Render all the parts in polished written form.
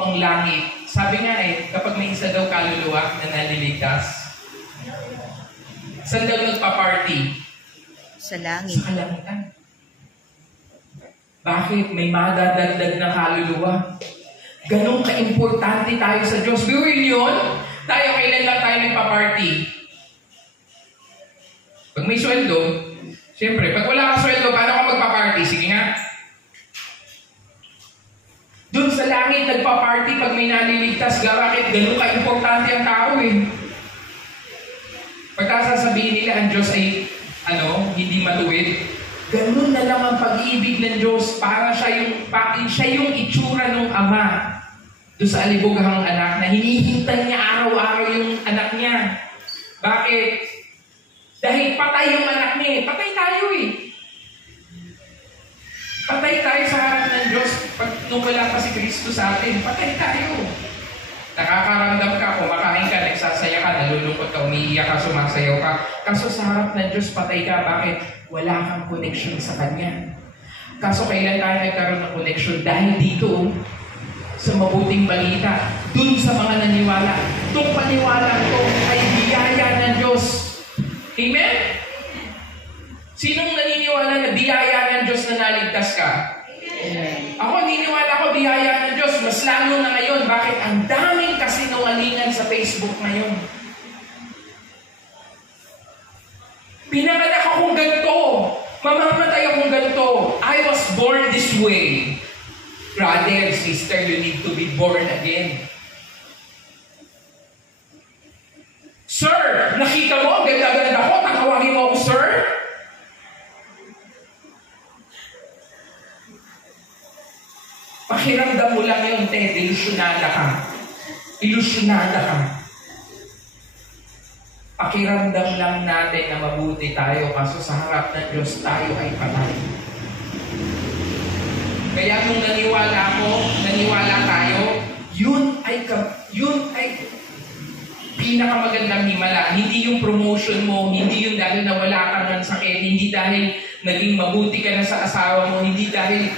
ang langit. Sabi nga kapag may isa daw kaluluwa na naliligtas, saan daw nagpa-party? Sa langit. Sa kalangitan. Bakit? May madadagdag na kaluluwa. Ganun ka-importante tayo sa Diyos. Biruin yun, tayo kailan lang tayo nagpa-party? Pag may sweldo, siyempre, pag wala kang sweldo, paano ka magpa-party? Sige nga. Doon sa langit, nagpa-party pag may naliligtas. Bakit? Ganun ka-importante ang tao eh. Pagka sasabihin nila, ang Diyos ay, hindi matuwid. Ganun na lang ang pag-ibig ng Diyos. Para siya yung itsura ng Ama. Doon sa alibugahang anak na hinihintay niya araw-araw yung anak niya. Bakit? Dahil patay yung anak niya eh. Patay tayo eh. Patay tayo sa harap ng Diyos. Pag nung wala pa si Kristo sa atin, patay tayo. Nakakaramdam ka, kumakain ka, nagsasaya ka, nalulungkot ka, umiiyak ka, sumasayaw ka. Kaso sa harap ng Diyos, patay ka. Bakit? Wala kang connection sa Kanya. Kaso kailan tayo nagkaroon ng connection? Dahil dito, sa mabuting balita, dun sa mga naniwala. Itong paniwala ito ay biyaya ng Diyos. Amen? Sinong naniniwala na biyaya ng Diyos na naligtas ka? Amen. Ako, naniniwala ko biyaya ng Diyos. Mas lalo na ngayon. Bakit? Ang daming kasinungalingan sa Facebook ngayon. Pinanganak akong ganito. Mamamatay akong ganito. I was born this way. Brother, sister, you need to be born again. Sir, nakita mo, ganda-ganda ko, tatawagin mo ako, sir? Pakiramdam mo lang yun, ilusyonada ka. Ilusyonada ka. Pakiramdam lang natin na mabuti tayo, kaso sa harap ng Diyos tayo ay patay. Kaya nung naniwala tayo, yun ay pinakamagandang himala. Hindi yung promotion mo, hindi yung dahil nawala ka ng sakit, hindi dahil naging mabuti ka na sa asawa mo, hindi dahil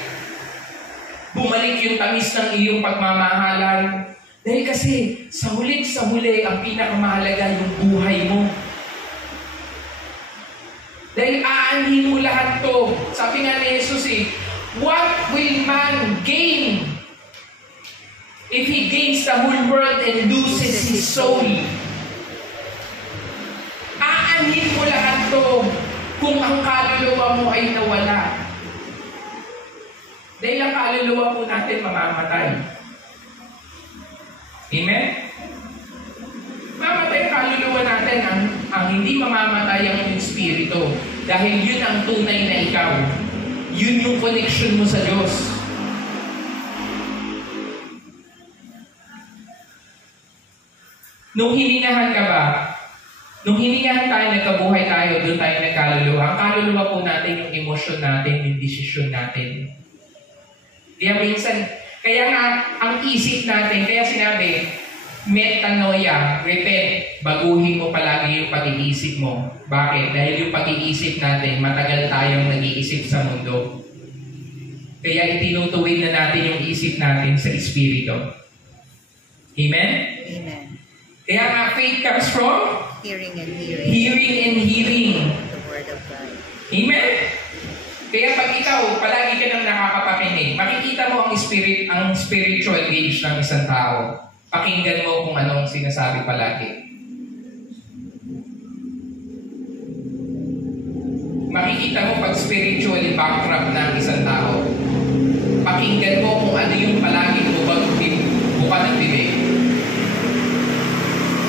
bumalik yung tamis ng iyong pagmamahalan. Dahil kasi, sa huli, ang pinakamahalaga yung buhay mo. Dahil aanhin mo lahat to. Sabi nga ni Jesus what will man gain if he gains the whole world and loses his soul? Aanhin mo lahat to kung ang kaluluwa mo ay nawala. Dahil ang kaluluwa po natin mamamatay. Amen? Mamatay ang kaluluwa natin. Ang hindi mamamatay ang espiritu. Dahil yun ang tunay na ikaw. Yun yung connection mo sa Diyos. Nung hiningahan ka ba? Nung hiningahan tayo, nagkabuhay tayo, doon tayo nagkaluluwa. Ang kaluluwa po natin, yung emosyon natin, yung desisyon natin. Kaya minsan, kaya nga, ang isip natin, kaya sinabi, metanoia, repent, baguhin mo palagi yung pag-iisip mo. Bakit? Dahil yung pag-iisip natin, matagal tayong nag-iisip sa mundo. Kaya itinutuwid na natin yung isip natin sa Espiritu. Amen? Amen. Kaya nga, faith comes from? Hearing and hearing. Hearing and hearing. The Word of God. Amen? Kaya pag ikaw, palagi ka nang nakakapakinig, makikita mo ang spiritual gauge ng isang tao. Pakinggan mo kung anong sinasabi palagi. Makikita mo pag spiritually bankrupt ng isang tao. Pakinggan mo kung ano yung palagi buka ng bibig.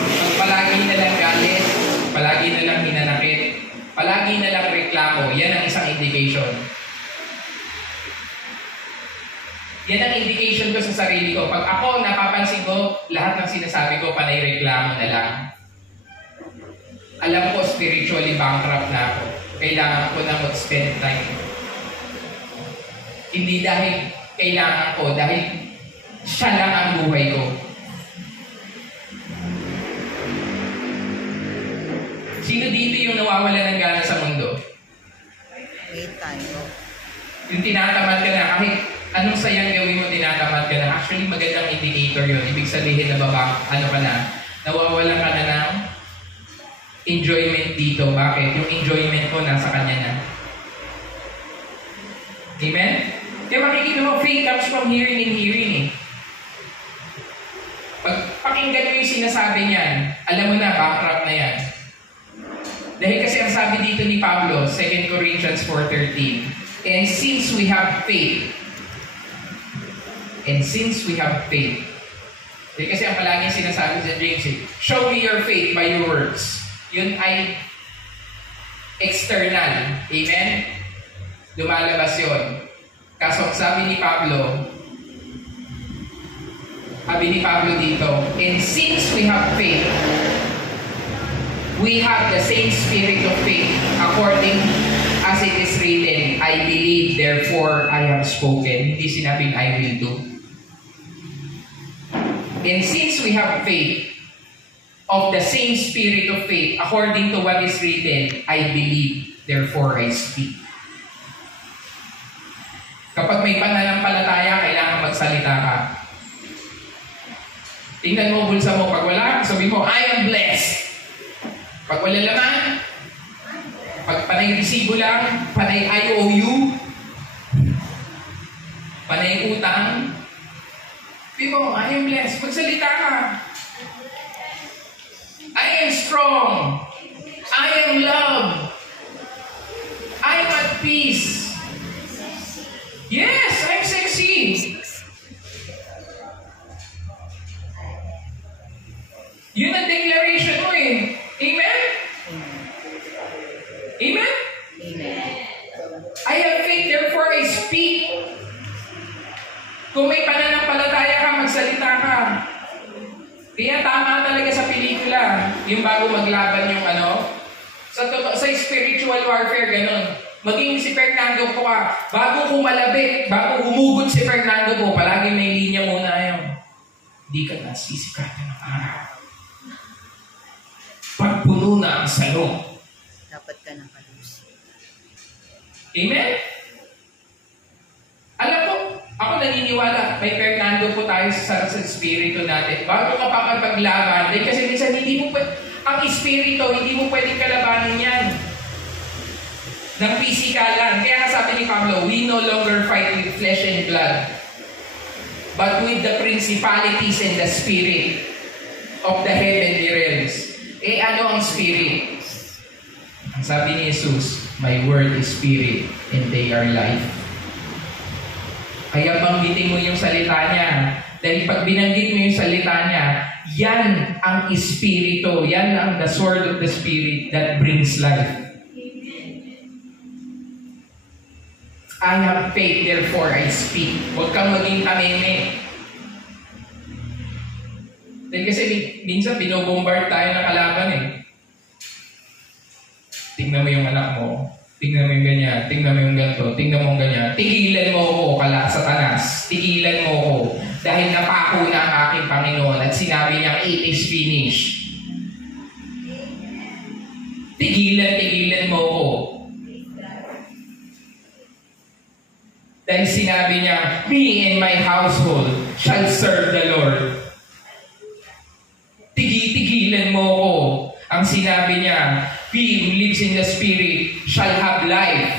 Pag palagi na lang galit, palagi na lang hinanakit, palagi na lang reklamo, yan ang isang indication. Yan ang indication ko sa sarili ko. Pag ako, napapansin ko, lahat ng sinasabi ko, panay reklamo na lang. Alam ko, spiritually bankrupt na ako. Kailangan ko na mag-spend time. Hindi dahil kailangan ko, dahil siya lang ang buhay ko. Sino dito yung nawawala ng gana sa mundo? May tayo. Yung tinatamad ka na, kahit anong sayang gawin mo, tinatamad ka na. Actually, magandang indicator yun. Ibig sabihin na nawawalan ka na ng enjoyment dito. Bakit? Yung enjoyment mo nasa kanya na. Amen? Kaya makikita mo, faith comes from hearing and hearing eh. Pag pakinggan mo yung sinasabi niyan, alam mo na, backtrack na yan. Dahil kasi ang sabi dito ni Pablo, 2 Corinthians 4:13, and since we have faith, dahil kasi ang palaging sinasabi sa James, show me your faith by your works. Yun ay external. Amen? Lumalabas yun. Kaso sabi ni Pablo dito, and since we have faith, we have the same spirit of faith, according as it is written, I believe, therefore I have spoken. Hindi sinabing I will do. And since we have faith, of the same spirit of faith, according to what is written, I believe, therefore I speak. Kapag may pananampalataya, kailangan magsalita ka. Tingnan mo bulsa mo. Pag wala, sabi mo, I am blessed. Pag wala laman, pag panay resibo lang, panay IOU, panay utang, sabi mo, I am blessed. Magsalita ka. I am strong. I am loved. I am at peace. Yes, I'm sexy. Yun ang declaration mo eh. Amen? Amen? Amen. I have faith, therefore I speak. Kung may pananampalataya ka, magsalita ka. Kaya tama talaga sa pelikula, yung bago maglaban yung sa spiritual warfare, ganun. Maging si Fernando po ka, bago humalabit, bago humugot si Fernando po, palagi may linya muna yung, hindi ka nasisikatan ng araw. Pagpuno na ang salong. Dapat ka ng kalus. Amen? Alam mo, ako naniniwala, may Fernando po tayo sa espiritu natin. Bago ka pa magpaglaban, dahil kasi minsan ang espiritu, hindi mo pwedeng kalabanin yan. Ng pisikalan. Kaya sabi ni Pablo, we no longer fight with flesh and blood, but with the principalities and the spirit of the heavenly realms. Ano ang spirit? Ang sabi ni Jesus, my word is spirit and they are life. Kaya banggitin mo yung salita niya. Dahil pag binanggit mo yung salita niya, yan ang espiritu, yan ang the sword of the spirit that brings life. I have faith, therefore I speak. Huwag kang maging tameme. Dahil kasi minsan binobombard tayo ng kalaban eh. Tingnan mo yung anak mo. Tingnan mo yung ganyan. Tingnan mo yung ganito. Tingnan mo yung ganyan. Tigilan mo ako, Satanas. Tigilan mo ako. Dahil napako na ang aking Panginoon at sinabi niyang it is finished. Tigilan mo ako. Dahil sinabi niya, me and my household shall serve the Lord. Tigilan mo ako. Ang sinabi niya, he who lives in the Spirit shall have life.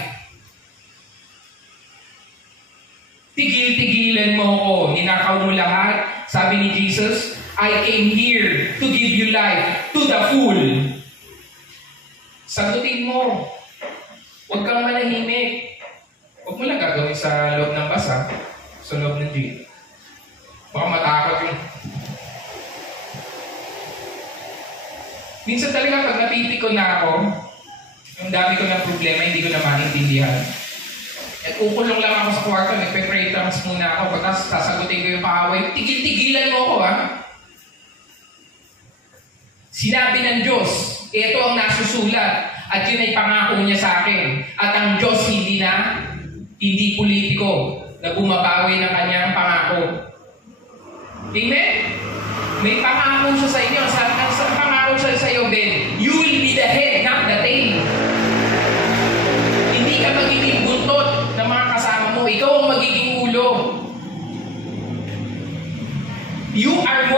Tigilan mo ako. Ninakaw mo lahat. Sabi ni Jesus, I came here to give you life to the full. Sagutin mo. Huwag kang manahimik. Huwag mo lang gagawin sa loob ng bus, ha? Sa loob ng jeep. Baka matakot yun. Minsan talaga pag napipikon na ako, yung dami ko ng problema, hindi ko na maintindihan. At kukulong lang ako sa kwarto, nagpe-pray trance muna ako, pagkas sasagutin ko yung kaaway, tigil-tigilan mo ako, ha? Sinabi ng Diyos, ito ang nasusulat, at yun ay pangako niya sa akin. At ang Diyos hindi politiko, na bumabawi ng kanyang pangako. Amen? May pangako siya sa inyo. Sa pangako siya sa iyo, Ben, you will be the head, not the tail. Hindi ka magiging buntot ng mga kasama mo. Ikaw ang magiging ulo. You are more